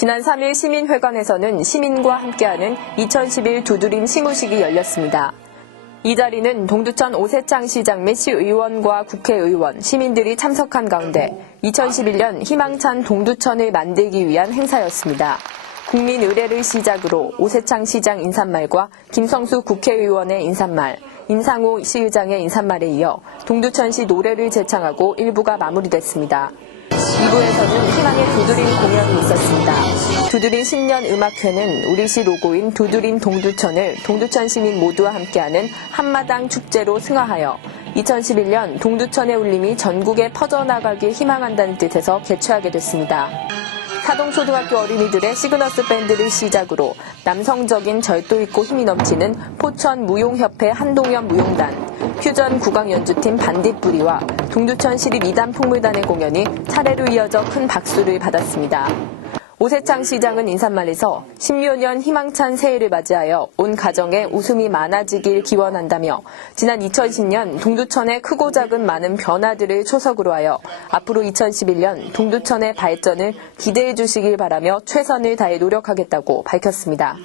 지난 3일 시민회관에서는 시민과 함께하는 2011 두드림 시무식이 열렸습니다. 이 자리는 동두천 오세창 시장 및 시의원과 국회의원, 시민들이 참석한 가운데 2011년 희망찬 동두천을 만들기 위한 행사였습니다. 국민 의례를 시작으로 오세창 시장 인사말과 김성수 국회의원의 인사말, 인상호 시의장의 인사말에 이어 동두천시 노래를 제창하고 일부가 마무리됐습니다. 2부에서는 희망의 두드림 공연이 있었습니다. 두드림 10년 음악회는 우리시 로고인 두드림 동두천을 동두천 시민 모두와 함께하는 한마당 축제로 승화하여 2011년 동두천의 울림이 전국에 퍼져나가길 희망한다는 뜻에서 개최하게 됐습니다. 사동초등학교 어린이들의 시그너스 밴드를 시작으로 남성적인 절도 있고 힘이 넘치는 포천 무용협회 한동현 무용단, 퓨전 국악연주팀 반딧불이와 동두천 시립 2단 풍물단의 공연이 차례로 이어져 큰 박수를 받았습니다. 오세창 시장은 인사말에서 16년 희망찬 새해를 맞이하여 온 가정에 웃음이 많아지길 기원한다며 지난 2010년 동두천의 크고 작은 많은 변화들을 초석으로 하여 앞으로 2011년 동두천의 발전을 기대해 주시길 바라며 최선을 다해 노력하겠다고 밝혔습니다.